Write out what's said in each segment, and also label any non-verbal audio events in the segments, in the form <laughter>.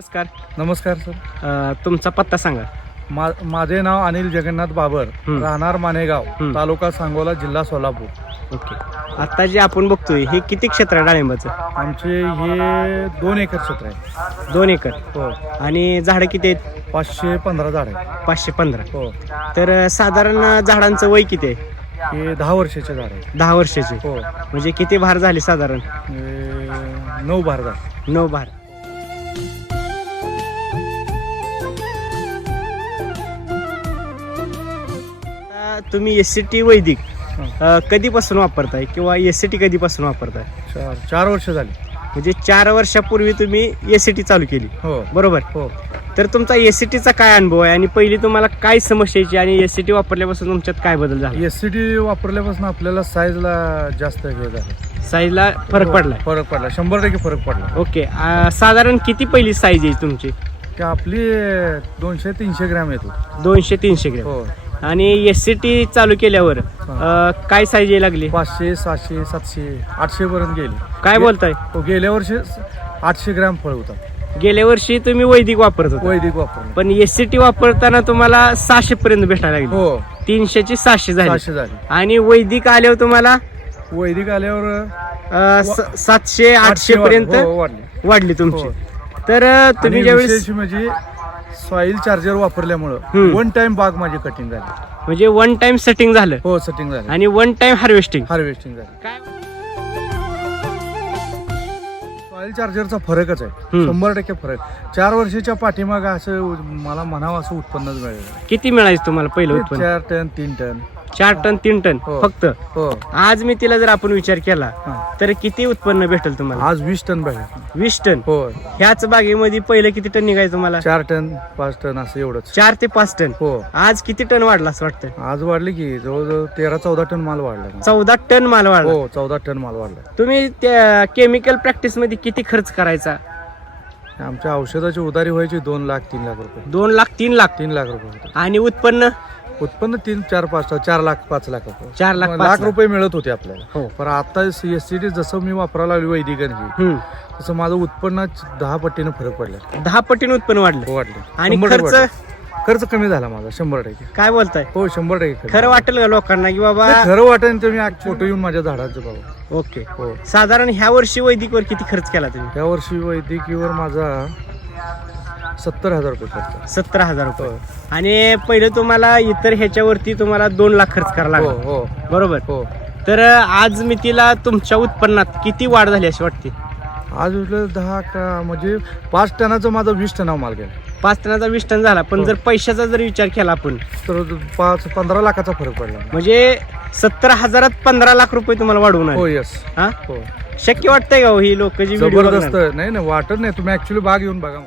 नमस्कार. नमस्कार सर. अ, तुमचा पत्ता सांगा. मा माझे नाव अनिल जगन्नाथ बाबर हं. राहणार मानेगाव हं. तालुका सांगोला जिल्हा सोलापूर. ओके. आता जे आपण बघतोय हे किती क्षेत्र आहे डाळिंबाचं? आमचे हे दोन एकर क्षेत्र आहे. दोन एकर. हो. आणि झाडं किती आहेत? पाचशे पंधरा झाड आहे पाचशे पंधरा. हो. तर अ, साधारण झाडांचं वय किती आहे? हे दहा वर्षाचे झाड आहे दहा वर्षाचे. हो. म्हणजे किती भार झाली साधारण? हे नऊ बार झाड नऊ भार. तुम्ही एस सी टी वैदिक अ, कधीपासून वापरताय किंवा एस सी टी कधीपासून वापरताय? चार चार वर्ष झाली. म्हणजे चार वर्षापूर्वी तुम्ही एस सी टी चालू केली. हो. बरोबर? हो. तर तुमचा एस सी टीचा काय अनुभव आहे? आणि पहिली तुम्हाला काय समस्या यायची आणि एस सी टी वापरल्यापासून तुमच्यात काय बदल झाला? एस सी टी वापरल्यापासून आपल्याला साईजला जास्त हे झालं. साईजला फरक पडलाय फरक पडला. शंभर टक्के फरक पडला. ओके. अ, साधारण किती पहिली साईज आहे तुमची? की आपली दोनशे तीनशे ग्रॅम येतो. दोनशे तीनशे ग्रॅम. हो. आणि एस सी टी चालू केल्यावर अ, काय साईज लागली? पाचशे सहाशे सातशे आठशे पर्यंत गेली. काय बोलताय? हो गेल्या वर्षी आठशे ग्रॅम फळ होता. गेल्या वर्षी तुम्ही वैदिक वापरत होता. वैदिक वापरून पण एस सी टी वापरताना तुम्हाला सहाशे पर्यंत भेटायला लागली. हो. तीनशेची सहाशे झाली. सहाशे झाली. आणि वैदिक आल्यावर तुम्हाला वैदिक आल्यावर अ, स- सातशे आठशे वाढ- पर्यंत हो, वाढली. वाढली तुमची. हो. तर अ, तुम्ही आणि ज्यावेळेस विशेष म्हणजे सॉइल चार्जर वापरल्यामुळं. वन टाइम बाग माझी कटिंग झाली. म्हणजे वन टाइम सेटिंग झालं. हो सेटिंग झाली. आणि वन टाइम हार्वेस्टिंग हार्वेस्टिंग झाली. काय सॉइल चार्जरचा फरकच आहे. शंभर टक्के फरक. चार वर्षाच्या पाठीमाग असं मला म्हणावं असं उत्पन्नच मिळेल. किती मिळायचं तुम्हाला पहिलं उत्पन्न? चार टन तीन टन. चार टन तीन टन हो. फक्त. हो. आज मी तिला जर आपण विचार केला हा. तर किती उत्पन्न भेटेल तुम्हाला? आज वीस टन पाहिजे वीस टन? हो. ह्याच बागेमध्ये पहिलं किती टन निघायचं तुम्हाला? चार टन पाच टन असं एवढंच. चार ते पाच टन. हो. आज किती टन वाढला असं वाटतं? आज वाढली की जवळजवळ तेरा चौदा टन माल वाढला. चौदा टन माल वाढला. हो चौदा टन माल वाढला. तुम्ही त्या केमिकल प्रॅक्टिसमध्ये किती खर्च करायचा? आमच्या औषधाची उधारी व्हायची दोन लाख तीन लाख रुपये. दोन लाख तीन लाख. तीन लाख रुपये होते. आणि उत्पन्न? उत्पन्न तीन चार पाच चार लाख पाच लाख चार लाख, पाच लाख लाख. रुपये मिळत होते आपल्याला. हो. पण आता एस सी टी जसं मी वापरायला लागली ही हम्म. तसं माझं उत्पन्नात दहा पट्टीनं फरक पडला. दहा पटीने उत्पन्न वाढलं. वाढले. आणि शंभर टक्के खर्च. खर्च कमी झाला माझा शंभर टक्के. काय बोलताय? हो शंभर टक्के खर्च. खरं वाटेल का लोकांना की बाबा? नाही, खरं वाटेल तर मी आज फोटो येऊन माझ्या झाडाचं बघा. ओके. हो. साधारण ह्या वर्षी वैदिकवर किती खर्च केला तुम्ही? या वर्षी वैद्यकीवर माझा सत्तर हजार रुपये खर्च. सत्तर हजार रुपये. हो आणि पहिलं तुम्हाला इतर ह्याच्यावरती तुम्हाला दोन लाख खर्च करावा हो लागला. हो बरोबर? हो. तर आज मी तिला तुमच्या उत्पन्नात किती वाढ झाली अशी वाटते? आज उरलं दहा का म्हणजे पाच टनाचं माझं वीस टनावर माल गेला. पाच टनाचा वीस टन झाला. पण हो. जर पैशाचा जर विचार केला आपण तर पाच पंधरा लाखाचा फरक पडला. म्हणजे सत्तर हजारात पंधरा लाख रुपये तुम्हाला वाढवून हो. यस हा? हो. शक्य वाटतंय का हो ही लोक जी व्हिडिओ जबरदस्त. नाही नाही वाटत नाही. तुम्ही ऍक्च्युली बाग येऊन बघा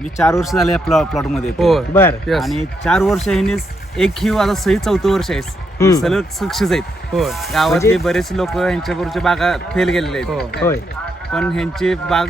मी चार वर्ष झाले या प्लॉ प्लॉटमध्ये येतो. हो बर आणि चार वर्ष ह्याने एक ही आता सही चौथं वर्ष आहे. सलग सक्सेस आहेत. गावातले म्हणजे- बरेच लोक ह्यांच्याबरोबरच्या बागा फेल गेलेले. आहेत. होय. पण ह्यांची बाग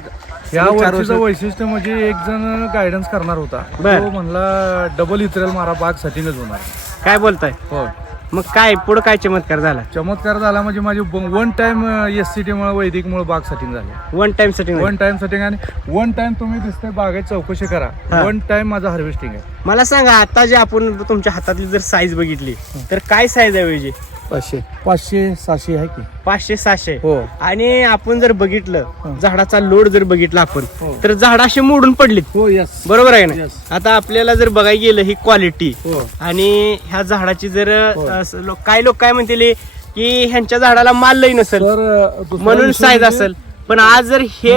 या सलग चार वर्षीचं वर्ष वैशिष्ट्य म्हणजे एक जण गायडन्स करणार होता. बर. तो म्हणला डबल इतरेल मारा बाग सेटिंगच होणार. काय बोलताय? हो मग काय पुढं काय चमत्कार झाला? चमत्कार झाला म्हणजे माझी one time S C T मुळे वैदिक मुळे बाग सेटिंग झाली. One time setting one time setting आणि वन टाइम तुम्ही दिसतंय बागेत चौकशी करा. हा. वन टाइम माझं हार्वेस्टिंग आहे. मला सांगा आता जे आपण तुमच्या हातातली जर साईज बघितली तर काय साईज आहे पाहिजे पाचशे पाचशे सहाशे आहे की पाचशे सहाशे हो आणि आपण जर बघितलं. झाडाचा लोड जर बघितला आपण हो. तर झाड असे मोडून पडलीत हो यस बरोबर आहे ना. आता आपल्याला जर बघायला गेलं ही क्वालिटी हो आणि ह्या झाडाची जर हो. काही लोक काय म्हणतील की ह्यांच्या झाडाला माल लई नसेल म्हणून साईज म्हणजे- असेल पण आज जर हे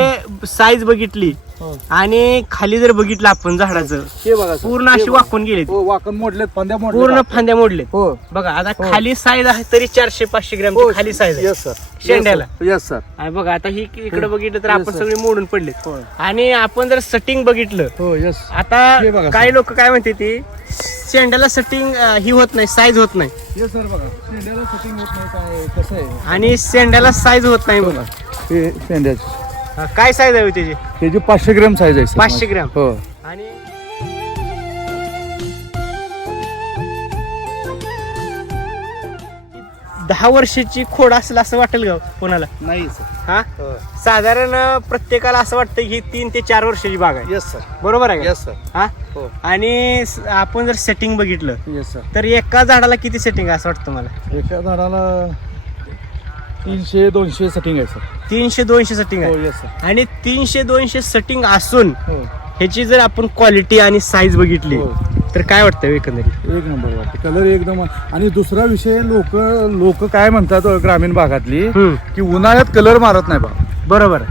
साईज बघितली. आणि खाली जर बघितलं आपण झाडाचं हे बघा सर. पूर्ण अशी. वाकून गेली हो मोडलेत फांद्या मोडलेत पूर्ण फांद्या मोडले हो. बघा आता हो. खाली साईज आहे तरी चारशे पाचशे ग्रॅम हो खाली साईज आहे. येस सर शेंड्याला. येस सर आणि बघा आता ही इकडे बघितलं तर आपण. सगळे मोडून पडले हो. आणि आपण जर सेटिंग बघितलं हो येस हे आता काही. लोक काय म्हणते ती शेंड्याला सेटिंग ही होत नाही साईज होत नाही. येस सर बघा. शेंड्याला होत नाही काय कसं आहे? आणि शेंड्याला साईज होत नाही बघा हे शेंड्याची. हा, काय साईज आहे हो त्याची? हे जे पाचशे ग्रॅम साईज आहे. 500 ग्रॅम. हो. आणि दहा वर्षाची खोड असेल असं वाटेल का कोणाला? नाही सर. हा? साधारण अं, प्रत्येकाला असं वाटतं की तीन ते चार वर्षाची बाग आहे. येस सर बरोबर आहे का? येस सर हा? हो. आणि स- आपण जर सेटिंग बघितलं येस सर तर एका झाडाला किती सेटिंग आहे असं वाटतं मला एका झाडाला तीनशे दोनशे सेटिंग आहे सर तीनशे दोनशे सेटिंग हो आहे सर आणि तीनशे दोनशे सेटिंग असून हो. ह्याची जर आपण क्वालिटी आणि साईज बघितली हो. तर काय वाटतं एकंदरीत? एक नंबर वाटते. कलर एकदम आणि दुसरा विषय लोक लोक काय म्हणतात ग्रामीण भागातली हम्म, की उन्हाळ्यात कलर मारत नाही बा. बरोबर.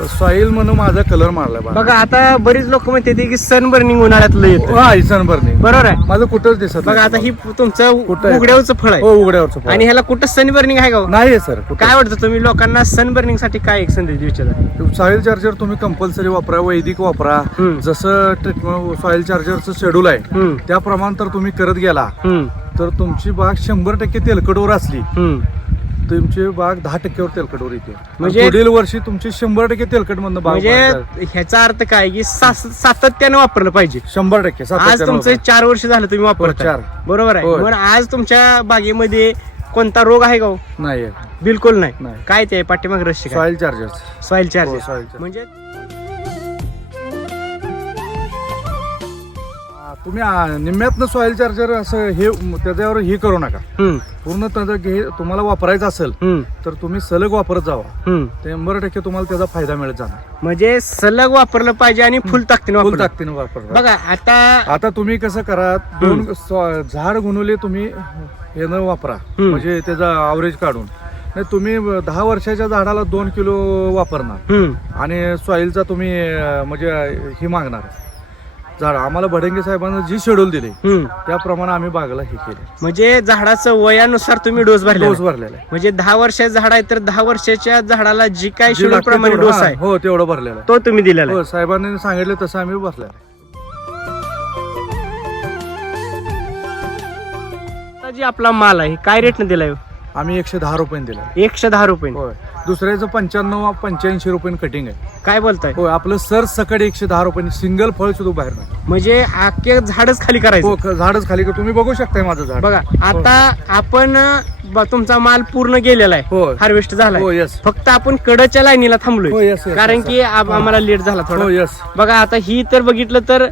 सॉईल म्हणून माझा कलर मारलाय बा बघा आता बरीच लोक म्हणते ते की सन बर्निंग उन्हाळ्यातलं येतं हा इसन नाही बरोबर आहे? माझं कुठंच दिसत बघा आता ही तुमचं कुठं? उघड्यावरचं फळ आहे. हो उघड्यावरचं. आणि ह्याला कुठं सन बर्निंग आहे का हो? नाही सर काय वाटतं तुम्ही लोकांना सन बर्निंगसाठी काय एक संदेश देऊ इच्छिता सॉईल चार्जर तुम्ही कंपल्सरी वापरा वैदिक वापरा. हम्म. जसं ट्रीटमेंट सॉईल चार्जरचं शेड्यूल आहे हम्म, त्याप्रमाणे तर तुम्ही करत गेला. हम्म, तर तुमची बाग शंभर टक्के तेलकटवर असली. हम्म. तुमची बाग दहा टक्क्यावर तेलकटवर येते म्हणजे- म्हणजे पुढील वर्षी तुमची शंभर टक्के तेलकट मधनं बाग म्हणजे ह्याचा अर्थ काय की सातत्यानं वापरलं पाहिजे. शंभर टक्के आज सातत्यानं तुमचं. चार वर्ष झालं तुम्ही वापरता चार. बरोबर आहे होय. पण आज तुमच्या बागेमध्ये कोणता रोग आहे का हो? नाही. बिलकुल नाही नाही. काय ते पाठीमाग चार्जर सॉइल हो, चार्ज soil charger. म्हणजे तुम्ही आ, निम्म्यातनं सॉईल चार्जर असं हे त्याच्यावर हे करू नका. हम्म, पूर्ण त्याचं हे तुम्हाला वापरायचं असेल हम्म, तर तुम्ही सलग वापरत जावा. हम्म. शंभर टक्के तुम्हाला त्याचा फायदा मिळत जाणार. म्हणजे सलग वापरलं पाहिजे आणि फुल ताकदीने फुल वापरलं. ताकदीने वापर बघा आता आता तुम्ही कसं करा दोन झाड गुणवले तुम्ही हे न वापरा. म्हणजे त्याचा अवरेज काढून. नाही तुम्ही दहा वर्षाच्या झाडाला दोन किलो वापरणार. हम्म, आणि सॉईलचा तुम्ही अं, म्हणजे हे मागणार. झाड आम्हाला भडंगे साहेबांना जी शेड्यूल दिले हम्म. त्याप्रमाणे आम्ही बागेला हे केले. म्हणजे झाडाचं वयानुसार तुम्ही डोस भरले डोस भरलेला आहे. म्हणजे दहा वर्षाचं झाड आहे तर दहा वर्षाच्या झाडाला जी काय जे शेड्यूल लागतं प्रमाणे तेवढं- डोस हा, आहे. हो तेवढं भरलेलं आहे. तो तुम्ही दिलेला आहे. हो साहेबांनी सांगितलं तसं आम्ही भरलेलं आहे. आता जी आपला माल आहे. काय रेटने दिलाय? आम्ही एकशे दहा रुपयाने दिलं एकशे दहा रुपये होय. दुसऱ्याचं पंच्याण्णव पंच्याऐंशी रुपये कटिंग आहे. काय बोलताय? होय आपलं सर सकड एकशे दहा रुपयाने सिंगल फळ सुद्धा बाहेर नाही. म्हणजे आखे झाडच खाली करायचं. हो झाडच खाली तुम्ही बघू शकताय माझं झाड. बघा आता आपण ब- तुमचा माल पूर्ण गेलेला आहे. होय. हार्वेस्ट हो झालाय यस फक्त आपण कडच्या लाईनीला हो थांबलोय यस कारण की आम- आम्हाला लेट झाला हो थोडा यस बघा आता ही तर बघितलं तर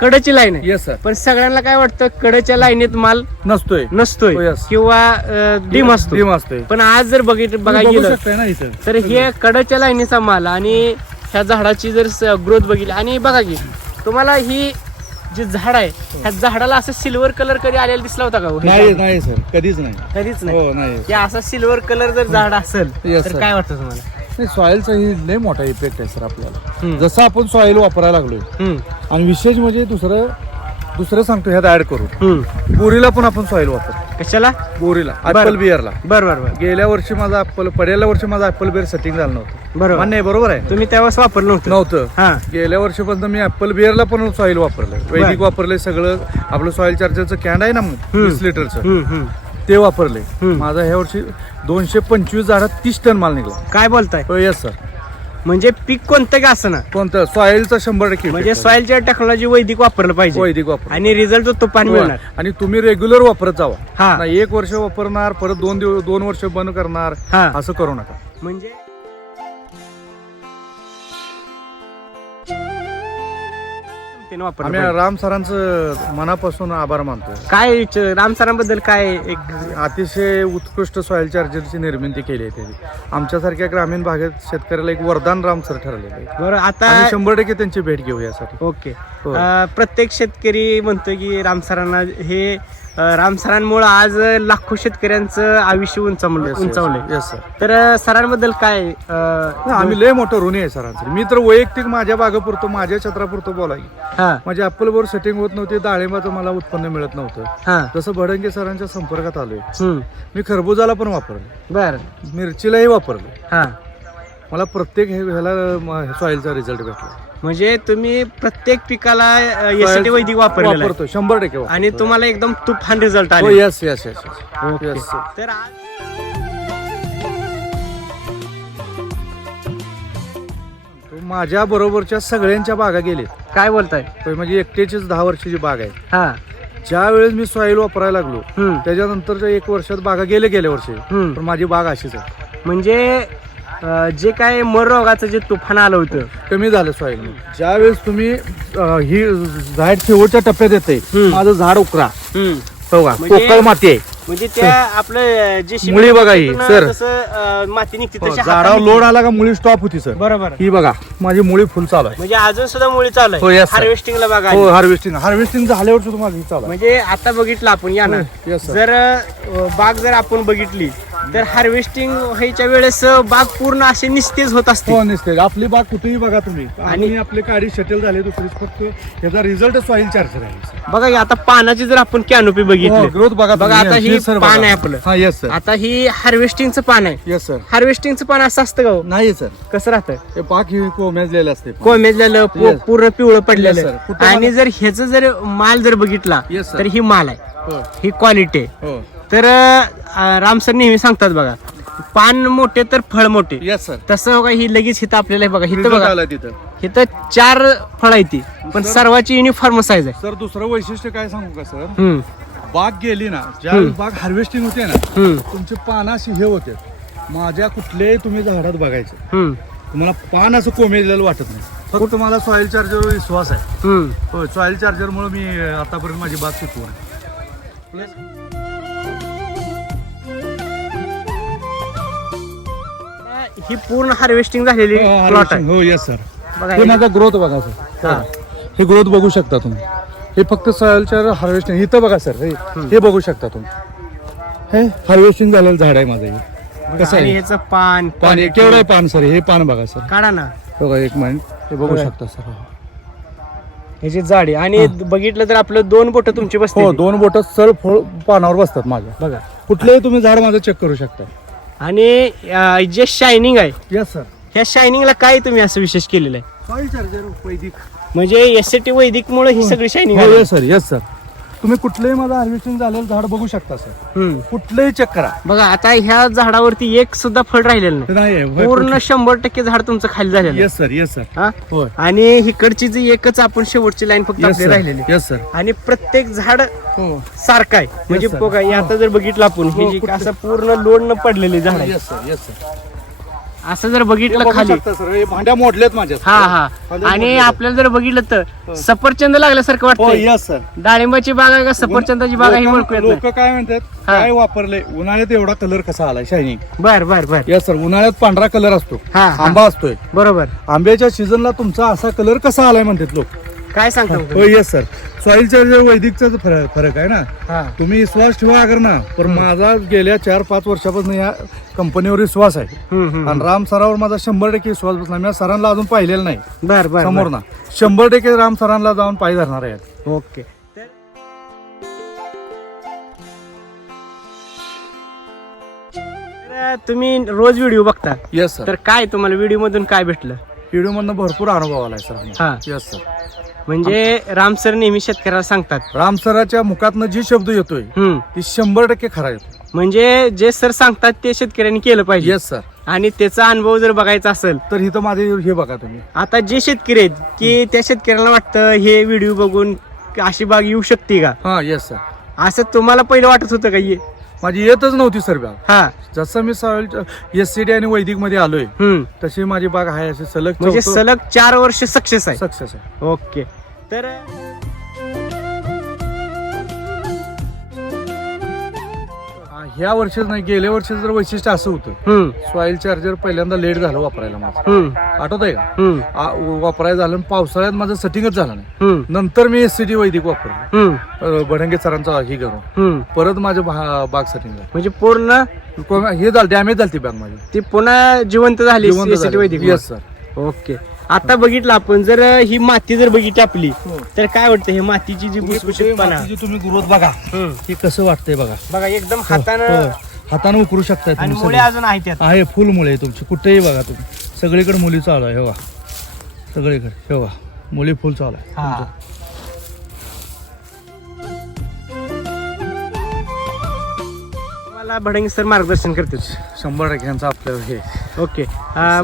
कडची लाईन आहे. येस सर पण सगळ्यांना काय वाटतं कडच्या लाईनीत माल नसतोय. नसतोय हो, yes. किंवा डिम असतो. डिम असतोय. पण आज जर बघितलं तुम्ही बघायला बघू गेलं शकताय ना इथं. तर हे कडच्या लाईनीचा माल आणि ह्या झाडाची जर ग्रोथ बघितली आणि बघा की तुम्हाला ही जे झाड आहे ह्या झाडाला असं सिल्वर कलर कधी आलेला दिसला होता का हो? हे नाही? नाही सर कधीच नाही. कधीच नाही. हो नाही. की असा सिल्वर कलर जर झाड असेल Yes, तर sir. काय वाटतं तुम्हाला? नाही सॉइलचा ही लय मोठा इफेक्ट आहे सर आपल्याला. जसं आपण सॉइल वापरायला लागलोय आणि विशेष म्हणजे दुसरं दुसरं सांगतो ह्यात ऍड करू. बोरीला पण आपण सॉइल वापरतो. कशाला? बोरीला बरं. ऍपल बिअरला बर बर बर. गेल्या वर्षी माझा ऍपल पडेल्या वर्षी माझा ऍपल बिअर सेटिंग झालं नव्हतं. बरोबर. आहे बरोबर आहे? तुम्ही त्यावेळेस वापरलं नव्हतं. नव्हतं. हा. गेल्या वर्षीपासून मी ऍपल बिअरला पण सॉइल वापरलंय. वैदिक वापरलंय सगळं. आपलं सॉइल चार्जरचं कॅन्ड आहे ना वीस लिटरचं. ते वापरले. हम्म. माझा ह्या वर्षी दोनशे पंचवीस झाडात तीस टन माल निघला. काय बोलताय? हो येस सर म्हणजे पीक कोणतं का असं ना? कोणतं? सॉइलचा शंभर टक्के म्हणजे effect आहे. सॉइलच्या टेक्नॉलॉजी वैदिक वापरलं पाहिजे. वैदिक वापर आणि रिझल्ट तो तुफान मिळणार. आणि तुम्ही रेग्युलर वापरत जावा. हा. एक वर्ष वापरणार परत दोन दिवस दोन वर्ष बंद करणार हा. असं करू नका. म्हणजे त्याने वापरलं आम्ही पाहिजे. राम सरांचं मनापासून आभार मानतो काय राम सरांबद्दल काय एक अतिशय उत्कृष्ट सॉइल चार्जरची निर्मिती केली आहे त्यांनी. आमच्यासारख्या ग्रामीण भागात शेतकऱ्याला एक वरदान राम सर ठरलेलं आहे बरं आता आम्ही शंभर टक्के त्यांची भेट घेऊ यासाठी ओके. हो. अं, प्रत्येक शेतकरी म्हणतो की राम सरांना हे राम सरांमुळे आज लाखो शेतकऱ्यांचं आयुष्य उंचावलं. उंचावलंय. येस सर तर सरांबद्दल काय अं, आम्ही लय मोठं ऋणी आहे सरांचं. मी तर वैयक्तिक माझ्या बागापुरतो माझ्या क्षेत्रापुरतो बोलाय हा. माझ्या ऍपलवर सेटिंग होत नव्हती डाळिंबाचं मला उत्पन्न मिळत नव्हतं. हा. जसं भडंगे सरांच्या संपर्कात आलोय हम्म. मी खरबुजाला पण वापरलं. बर. मिरचीलाही वापरलं. हा. मला प्रत्येक हे- ह्याला सॉइलचा रिझल्ट भेटला. म्हणजे तुम्ही प्रत्येक पिकाला एस वैदिक वापरलेलं आहे. वापरतो शंभर टक्के वापरतो. आणि तुम्हाला एकदम तुफान रिझल्ट हो आले yes yes yes okay. Yes तर आज माझ्या बरोबरच्या सगळ्यांच्या बागा गेले. काय बोलताय? म्हणजे एकट्याचीच दहा वर्षाची बाग आहे. हा. ज्या वेळेस मी सॉइल वापरायला लागलो हम्म. त्याच्यानंतरच्या एक वर्षात बागा गेले गेल्या वर्षी. हम्म. पण माझी बाग अशीच आहे. म्हणजे अं, जे काय मर रोगाचं जे तुफान आलं होतं. कमी झालं सॉईल ज्यावेळेस तुम्ही अं, ही झाड शेवटच्या टप्प्यात येते हम्म. माझं झाड उकरा. हो का? म्हणजे- कोकळ माती आहे. म्हणजे त्या <laughs> आपलं जे शिमेंट मुळी बघा ही, सर. जसं अं, माती निघते हो, तशी झाडावर हाताने- लोड आला का मुळी स्टॉप होती सर. बरोबर. ही बघा माझी मुळी फुल चालू आहे. म्हणजे अजून सुद्धा मुळी चालू हो, आहे yes, sir. हार्वेस्टिंगला बघा. हो हार्वेस्टिंग हार्वेस्टिंग झाल्यावर सुद्धा माझी चालू आहे. म्हणजे आता बघितलं आपण या ना. हो, yes, sir. जर अं, बाग जर आपण बघितली तर हार्वेस्टिंग व्हायच्या वेळेस बाग पूर्ण असे निस्तेज होत असते. हो निसते आपली बाग कुठेही बघा तुम्ही. आणि- आपले गाडी शटल झाले दुसरी फक्त याचा रिझल्ट सॉईल चार्जर आहे. बघा आता पानाची जर आपण कॅनोपी बघितली. ग्रोथ हो, बघा बघा आता ही पान आहे आपलं. हा येस सर आता ही हार्वेस्टिंगचं पान आहे. येस सर हार्वेस्टिंगचं पान असं असतं का हो? नाही सर कसं राहतं? हे पाक ही कोमेजलेलं असते. कोमेजलेलं पू- Yes. पूर्ण पिवळं Yes, पडलेलं sir. कुठं आणि जर ह्याचं जर माल जर बघितला Yes, sir. तर ही माल आहे. हो. ही क्वालिटी आहे. हो. तर अं, राम सर नेहमी सांगतात बघा पान मोठे तर फळ मोठे. येस सर तसं बघा ही लगेच हिथं आपल्याला हे बघा हिथं रिझल्ट बघा. आला तिथं. हिथं चार फळ आहे ती पण सर्वाची युनिफॉर्म साईज आहे. सर दुसरं वैशिष्ट्य काय सांगू का सर हम्म, बाग गेली ना ज्या हम्म. बाग हार्वेस्टिंग होते ना हम्म, तुमची पानं अशी हे होते. माझ्या कुठल्याही तुम्ही झाडात बघायचं. हम्म, तुम्हाला पान असं कोमेजलेलं वाटत नाही. फक्त मला सॉईल चार्जरवर विश्वास आहे. हम्म. हो सॉईल चार्जरमुळे मी अं, आतापर्यंत माझी बाग शिकवून ही पूर्ण हार्वेस्टिंग झालेली प्लॉट आहे. हो येस सर बघा हे हे- माझा ग्रोथ बघा सर हा. हे. ग्रोथ बघू शकता तुम्ही. हे फक्त सॉइलच्या हार्वेस्टिंग इथं बघा सर हे हे बघू शकता तुम्ही. हे हार्वेस्टिंग झालेलं झाड आहे माझं हे. कसं आहे? ह्याचं पान पान हे केवढं आहे पान सर हे पान बघा सर काढा ना. बघा एक मिनिट हे बघू. शकता सर ह्याची जाडी आणि बघितलं तर आपलं दोन बोट तुमची बसते हो दोन बोट सर फळ पानावर बसतात माझ्या. बघा. कुठलंही तुम्ही झाड माझं चेक करू शकता. आणि अं, जे शायनिंग आहे. येस सर ह्या शायनिंगला काय तुम्ही असं विशेष केलेलं आहे? सॉईल चार्जर वैदिक. म्हणजे एस टी वैदिक मुळे ही. सगळी शायनिंग हो आहे. येस सर येस सर तुम्ही कुठलंही माझं हार्वेस्टिंग झालेलं झाड बघू शकता सर हम्म. कुठलंही चेक करा. बघा आता ह्या झाडावरती एक सुद्धा फळ राहिलेलं नाही. पूर्ण शंभर टक्के झाड तुमचं खाली झालेलं आहे. येस सर येस सर हा? होय. आणि हिकडची जी एकच आपण शेवटची लाईन फक्त येस आपली सर राहिलेली. येस सर आणि प्रत्येक झाड हो. सारखं आहे. म्हणजे sir. बघा हे आता जर बघितलं आपण हे जी असं पूर्ण लोड न पडलेले झाड आहे. येस सर येस सर असं जर बघितलं खाली. सर हे भांड्या मोडलेत माझ्या हा हा. आणि आपल्याला जर बघितलं तर सफरचंद लागल्यासारखं हो वाटतं सर डाळिंबाची बाग आहे का? सफरचंदाची बाग आहे ही ओळखू लोक काय म्हणतात? हा. काय वापरलंय? उन्हाळ्यात एवढा कलर कसा आलाय? शायनिंग बर बर बर. येस सर उन्हाळ्यात पांढरा कलर असतो. हा, हा. आंबा असतोय. बरोबर. आंब्याच्या सीझनला तुमचा असा कलर कसा आलाय म्हणतात लोक? काय सांगता हो? येस सर सॉइल चार्जर वैदिकचा फरक फरक आहे ना तुम्ही विश्वास ठेवा अगर ना पण माझा गेल्या चार पाच वर्षापासून या कंपनीवर विश्वास आहे. आणि राम सरावर माझा शंभर टक्के विश्वास बसला. मी सरांना अजून पाहिलेलं नाही. बर बर समोर ना. शंभर टक्के राम सरांना जाऊन पाय धरणार आहे. ओके. तुम्ही रोज व्हिडिओ बघता. येस सर तर काय तुम्हाला व्हिडिओ मधून काय भेटलं? व्हिडिओ मधनं भरपूर अनुभव आलाय सर हा. येस सर म्हणजे राम सर नेहमी शेतकऱ्याला सांगतात. राम सराच्या मुखातनं जी शब्द येतोय हम्म. ती शंभर टक्के खरा येतो. म्हणजे जे सर सांगतात ते शेतकऱ्यांनी केलं पाहिजे. येस सर आणि त्याचा अनुभव जर बघायचा असेल तर इथं माझे हे बघा तुम्ही. आता जे शेतकरी आहेत की त्या शेतकऱ्याला वाटतं हे व्हिडिओ बघून अशी बाग येऊ शकते का? हा येस सर असं तुम्हाला पहिलं वाटत होतं का ये माझी येतच नव्हती सर बाग हा. जसं मी एस सी डी आणि वैदिकमध्ये आलोय हम्म. तशी माझी बाग आहे अशी सलग म्हणजे सलग चार वर्ष सक्सेस आहे. सक्सेस आहे. ओके. तर ह्या वर्षीच नाही गेल्या वर्षी जर वैशिष्ट्य असं होतं हम्म. सॉइल चार्जर पहिल्यांदा लेट झालं वापरायला माझं. हम्म. आठवत आहे का? हम्म. आ, वापरायला झालं आणि पावसाळ्यात माझं सेटिंगच झालं नाही. हम्म. नंतर मी एस सी डी वैदिक वापरलं. हम्म. अ, भडंगे सरांचा हे करून. हम्म. परत माझं भा- बाग सेटिंग म्हणजे पूर्ण झालं हे झालं डॅमेज झाली ती बाग माझी. ती पुन्हा जिवंत झाली SCT वैदिक येस सर ओके आता बघितलं आपण जर ही माती जर बघितली आपली हो. तर काय वाटतं हे मातीची जी भुसभुशीतपणा? मातीची तुम्ही ग्रोथ बघा. हम्म. हे कसं वाटतंय बघा. बघा एकदम हो, हातानं हाताने उकरू शकताय आणि तुम्ही मुळे सगळे. अजून आहेत त्यात. आहे फुल मुळे आहे तुमची. कुठेही बघा तुम्ही. सगळीकडे मुली चालू आहे हे बघा. सगळीकडे हे बघा. मुली फुल चालू आहे हा. मला भडंगे सर मार्गदर्शन करतील. शंभर टक्के यांचं आपलं हे. ओके.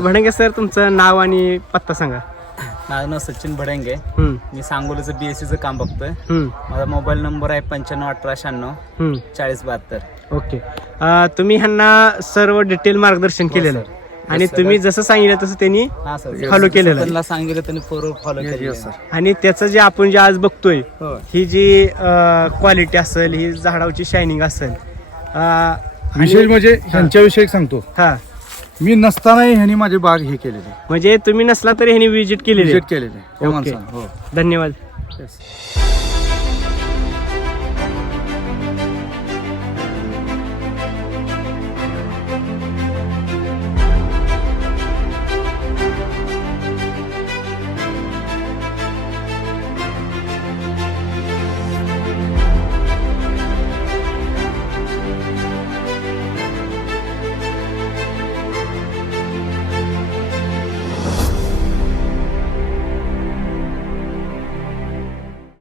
भडंगे सर तुमचं नाव आणि पत्ता सांगा. माझं नाव सचिन भडंगे. मी सांगोलीचं बीएससीचं काम बघतोय. माझा मोबाईल नंबर आहे पंच्याण्णव अठरा शहाण्णव. चाळीस बहात्तर. ओके. तुम्ही ह्यांना सर्व डिटेल मार्गदर्शन केलेलं. आहे आणि तुम्ही जसं सांगितलं तसं त्यांनी हा सर Follow केलेलं आहे. त्यांना सांगितलं त्यांनी फॉलो फॉलो केलेलं आहे. आणि त्याचं जे आपण जे आज बघतोय हो. ही जी क्वालिटी असेल ही झाडाची शायनिंग असेल विशेष म्हणजे ह्यांच्याविषयी सांगतो. हा. मी नसतानाही ह्यांनी माझी बाग हे केलेली. म्हणजे तुम्ही नसला तरी ह्यांनी विजिट केलेली. विजिट. केलेली. आहे या ओके. माणसानं हो. धन्यवाद.